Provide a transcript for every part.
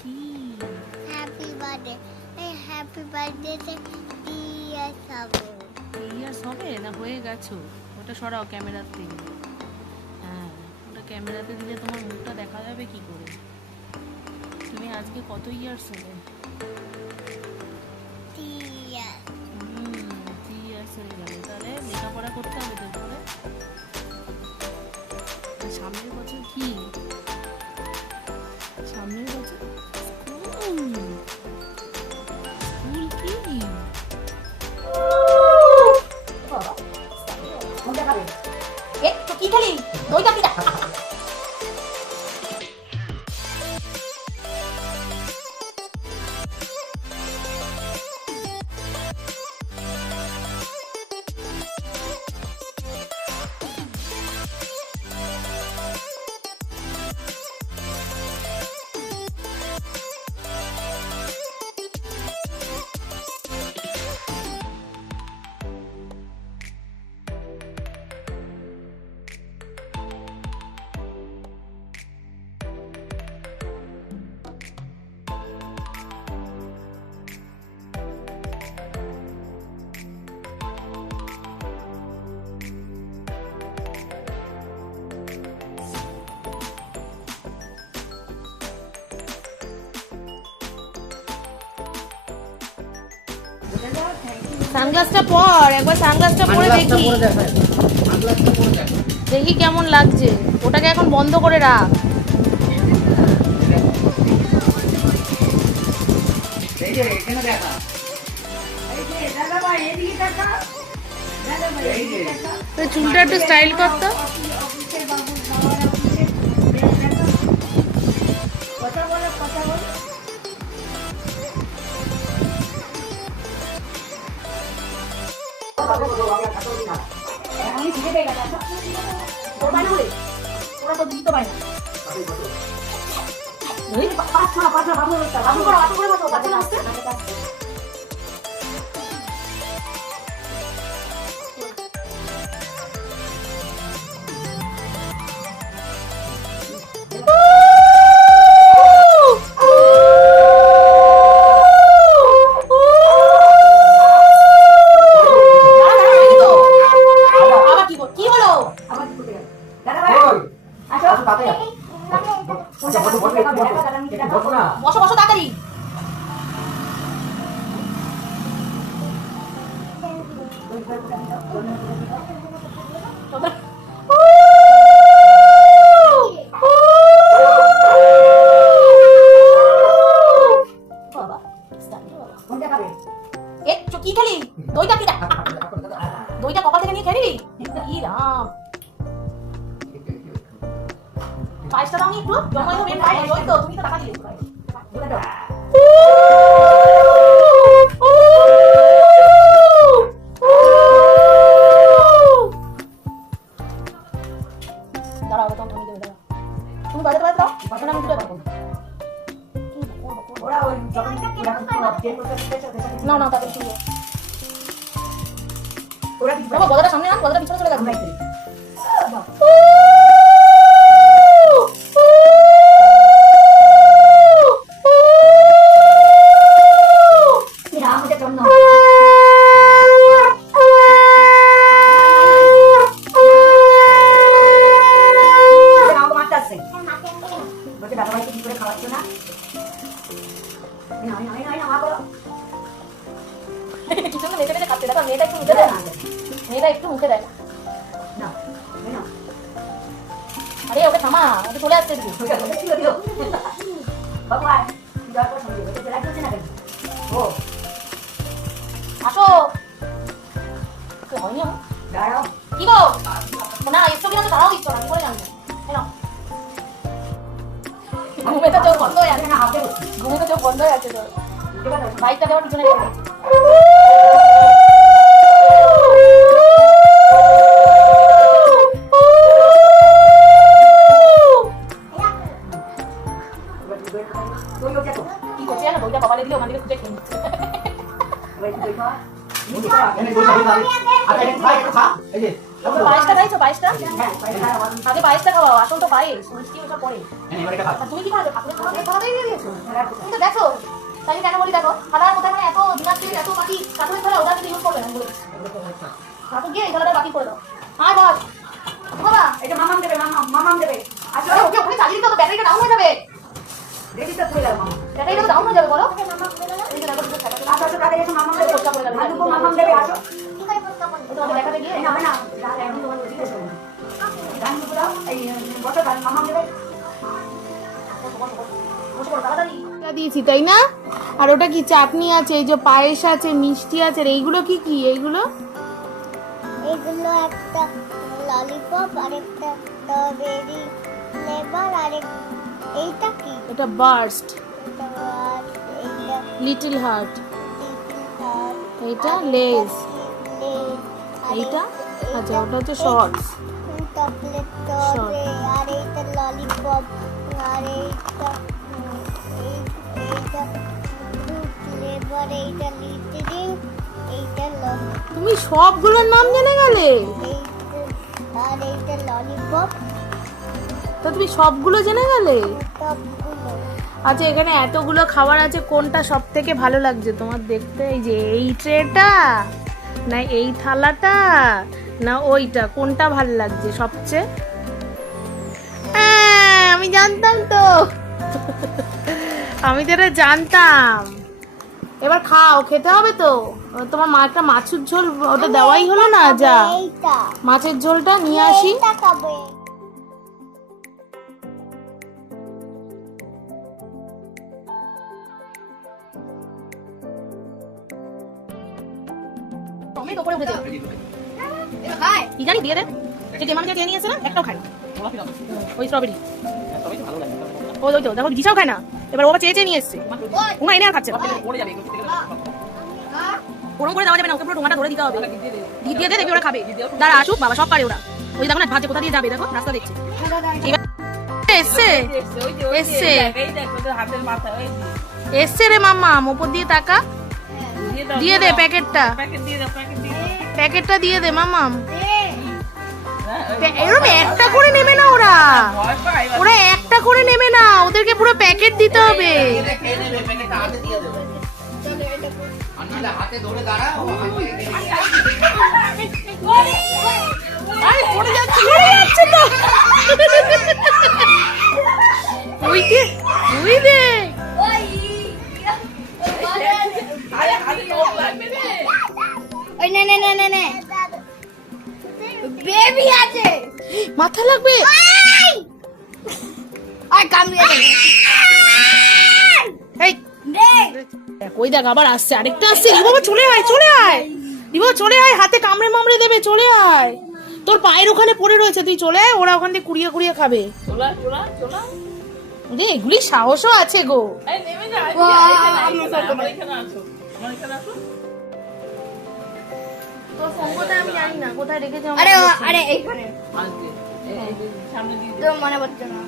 কি happy birthday. এই happy বার্থডেতে ইয়ার্স হবে। ইয়ার্স হবে না হয়ে গেছো? ওটা সরাও ক্যামেরার থেকে। হ্যাঁ, ওটা ক্যামেরাতে দিলে তোমার মুখটা দেখা যাবে কি করে? তুমি আজকে কত ইয়ার্স হবে? 3 ইয়ার্স। 3 ইয়ার্স হয়ে গেলে তাহলে লেখাপড়া করতে হবে তো করে। সামনের বছর কি? সামনের বছর স্কুল। স্কুল কি? কি খেলি দই কাপি দা সানগ্লাসটা পর, একবার সানগ্লাসটা পরে দেখি, দেখি কেমন লাগছে। ওটাকে এখন বন্ধ করে রাখ। চুলটা একটু স্টাইল করতো। বসো বসো তাড়াতাড়ি। কি খেলি দইটা কি দইটা কপাল থেকে নিয়ে খেলি। কি রাম পায়েসটা দাও নি একটু। জন্মদিন পায়েস ওই তো তুমি তো টাকা দিলে দাঁড়াও তো তুমি দেবে দাঁড়াও। তুমি বাজাতে বাজাতে দাও বাজানো আমি দিতে পারবো না না তাদের শুনবো। বাবা গলাটা সামনে আন, গলাটা পিছনে চলে গেছে। মেয়েটা একটু মুখে দেয় না। আরে ওকে থামা, ওকে চলে আসছে আসো হয়নি কি গো না এসছো কিনা তো তারাও দিচ্ছ না কি করে জানবো। ঘুমে তো চোখ বন্ধ হয়ে আছে না, ঘুমে তো চোখ বন্ধ হয়ে আছে। তোর বাইকটা দেওয়ার পিছনে কি করছে জানো বইটা কপালে দিলে ওখান থেকে খুঁজে খেয়ে নিচ্ছে। পায়েসটা খাইছো? পায়েসটা আগে পায়েসটা খাওয়াও, আসল তো পায়েস, মিষ্টি ওসব পরে। আর তুমি কি খাওয়াছো? ঠাকুরের খাওয়াতেই দিয়ে দিয়েছো? তুমি তো দেখো, তাই কেন বলি দেখো, খালার কোথায় মানে এত দিনাজপুর এত বাকি ঠাকুরের খাওয়া, ওটা কিন্তু ইউজ করবে না বলে ঠাকুর গিয়ে এই খালাটা বাকি করে দাও। আর বস বাবা, এটা মামাম দেবে, মামাম দেবে। আসলে ওকে ওখানে চালিয়ে দিতে হবে, ব্যাটারিটা ডাউন হয়ে যাবে। ব্যাটারিটা ডাউন হয়ে যাবে, বলো। এই যে দেখো, আসো কাছে এসে মামাম দেবে, পোস্টা করে দেবে। আর দুটো মামাম দেবে, আসো। তোমাকে দেখাতে গিয়ে না না, এখন তোমার বুঝি গেছে। গান দুটো দাও, এই বসো, গান মামাম দেবে। বসো বসো, তাড়াতাড়ি দিয়েছি তাই না? আর ওটা কি চাটনি আছে, এই যে পায়েস আছে, মিষ্টি আছে, আর এইগুলো কি কি? এইগুলো এগুলো একটা ললিপপ আর একটা স্ট্রবেরি ফ্লেভার আর এইটা কি? এটা বার্স্ট, এটা আর এইটা লিটল হার্ট, আর এইটা লেজ, লেজ আর এইটা আচ্ছা ওটা হচ্ছে শর্টস। চকলেট টবে আর এইটা ললিপপ আর এইটা এইটা ফ্রুট ফ্লেভার, এইটা লিটল, এইটা তুমি সবগুলোর নাম জেনে গেলে? আর এইটা ললিপপ তো তুমি সবগুলো জেনে গেলে? সবগুলো। আচ্ছা এখানে এতগুলো খাবার আছে, কোনটা সব থেকে ভালো লাগছে তোমার দেখতে? এই যে এই ট্রেটা, না এই থালাটা, না ওইটা, কোনটা ভালো লাগছে সবচেয়ে? হ্যাঁ, আমি জানতাম তো, আমি তো এটা জানতাম। এবার খাও, খেতে হবে তো। তোমার মা একটা মাছের ঝোল ওটা দেওয়াই হলো না, যা এইটা মাছের ঝোলটা নিয়ে আসি। এইটা খাবে। টমেটো উপরে উঠেছে। এটা খায় কি জানি, দিয়ে দে। যে মানুষ যে নিয়ে এসে না, একটাও খায় না। ওই স্ট্রবেরি ওই ওই তো দেখো, দিশাও খায় না। এবার ও চেয়ে চেয়ে নিয়ে এসছে, উমা এনে আর খাচ্ছে না। ওরম করে দেওয়া যাবে না, ওকে পুরো টোমাটা ধরে দিতে হবে। দিয়ে দে, দেখবি ওরা খাবে। দাঁড়া আসুক বাবা, সব পারে ওরা। ওই দেখো না ভাজে কোথা দিয়ে যাবে, দেখো রাস্তা দেখছে। এসছে এসছে এসছে রে মাম্মা, ওপর দিয়ে টাকা দিয়ে দে, প্যাকেটটা দিয়ে দে মাম্মাম। এরকম একটা করে নেবে না ওরা, ওরা একটা করে নেবে না, ওদেরকে পুরো প্যাকেট দিতে হবে। পড়ে যাচ্ছে তো। ওই দে ওই নে নে নে নে নে, বেবি আছে, মাথা লাগবে। আয় কামড়ে দেবে। এই দেখ, ওই দেখ আবার আসছে, আরেকটা আসছে। বাবা চলে আয়, চলে আয় বাবা, চলে আয়, হাতে কামড়ে মামড়ে দেবে, চলে আয়। তোর পায়ের ওখানে পড়ে রয়েছে, তুই চলে আয়, ওরা ওখান থেকে কুড়িয়ে কুড়িয়ে খাবে। রে এগুলি সাহসও আছে গো। তোর ফোনটা আমি জানি না কোথায় রেখেছে। আরে আরে এইখানে তো মনে পড়ছে না।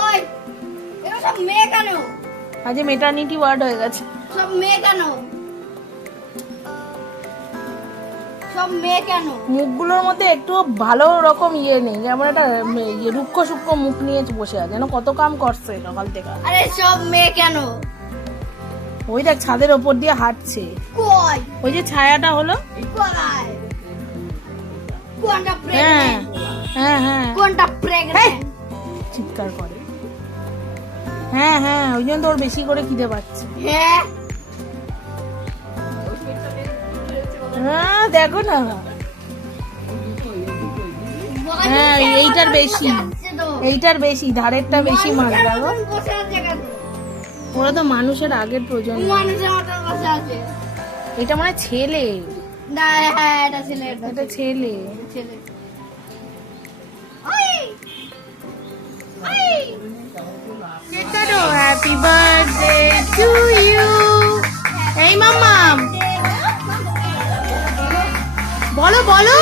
ওই এটা সব মেয়ে কেন? আজ মেটার্নিটি ওয়ার্ড হয়ে গেছে। সব মেয়ে কেন? সব মেয়ে কেন? মুখগুলোর মধ্যে একটু ভালো রকম ইয়ে নেই, যেমন একটা রুক্ষ সূক্ষ্ম মুখ নিয়ে বসে আছে, যেন কত কাম করছে সকাল থেকে। আরে সব মেয়ে কেন? ওই দেখ ছাদের ওপর দিয়ে হাঁটছে, কই ওই যে ছায়াটা হলো। কই কোনটা হ্যাঁ প্রেগন্যান্ট? হ্যাঁ হ্যাঁ, কোনটা প্রেগন্যান্ট? চিৎকার করে। হ্যাঁ হ্যাঁ, ওই জন্য তো ওর বেশি করে খিদে পাচ্ছে। হ্যাঁ হ্যাঁ দেখো না, হ্যাঁ এইটার বেশি, এইটার বেশি, ধারেরটা বেশি মাছ। দেখো বসে আছে কেন? ওরা তো মানুষের আগের প্রজন্ম। মানুষের মতন বসে আছে। এটা মনে হয় ছেলে, না হ্যাঁ এটা ছেলে, এটা ছেলে। ছেলে। ওই ওই হ্যাপি বার্থডে টু ইউ। এই মাম্মাম বলো বলো,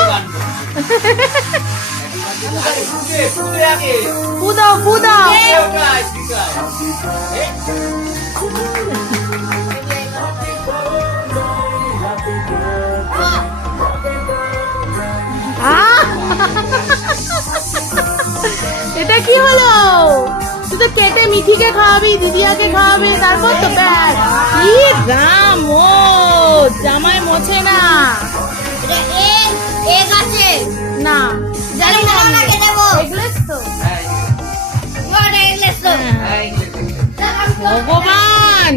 ফু দাও ফু দাও। আহ! এটা কি হলো? তুই তো কেটে মিঠিকে খাওয়াবি, দিদিয়াকে খাওয়াবি, তারপর তো ব্যাস। কি দাম ও জামাই মোছে না। এটা এক আছে না জানি না আমি। আমাকে দেবো। এগলেস তো? ওটা এগলেস তো হ্যাঁ। ভগবান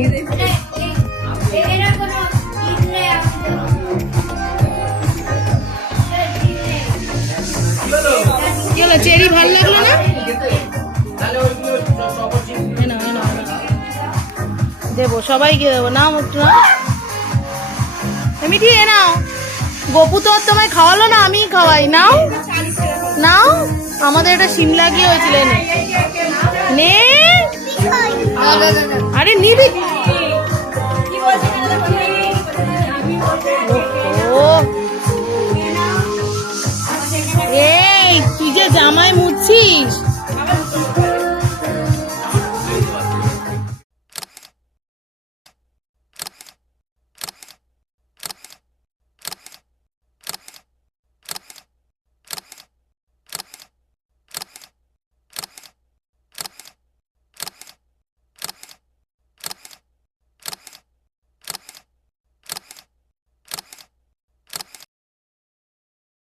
এটা কোনো ঈদ নেই আমি দেবো। কি হলো? চেরি ভালো লাগলো না? এ নাও, এ নাও, এ নাও। দেবো, সবাইকে দেবো। নাও একটু নাও। এ মিঠি এ নাও। গপু তো আর তোমায় খাওয়ালো না, আমিই খাওয়াই। নাও নাও, আমাদের এটা সিমলা গিয়ে হয়েছিল। নে নে, আরে নিবি। ও এই তুই যে জামাই মুছছিস,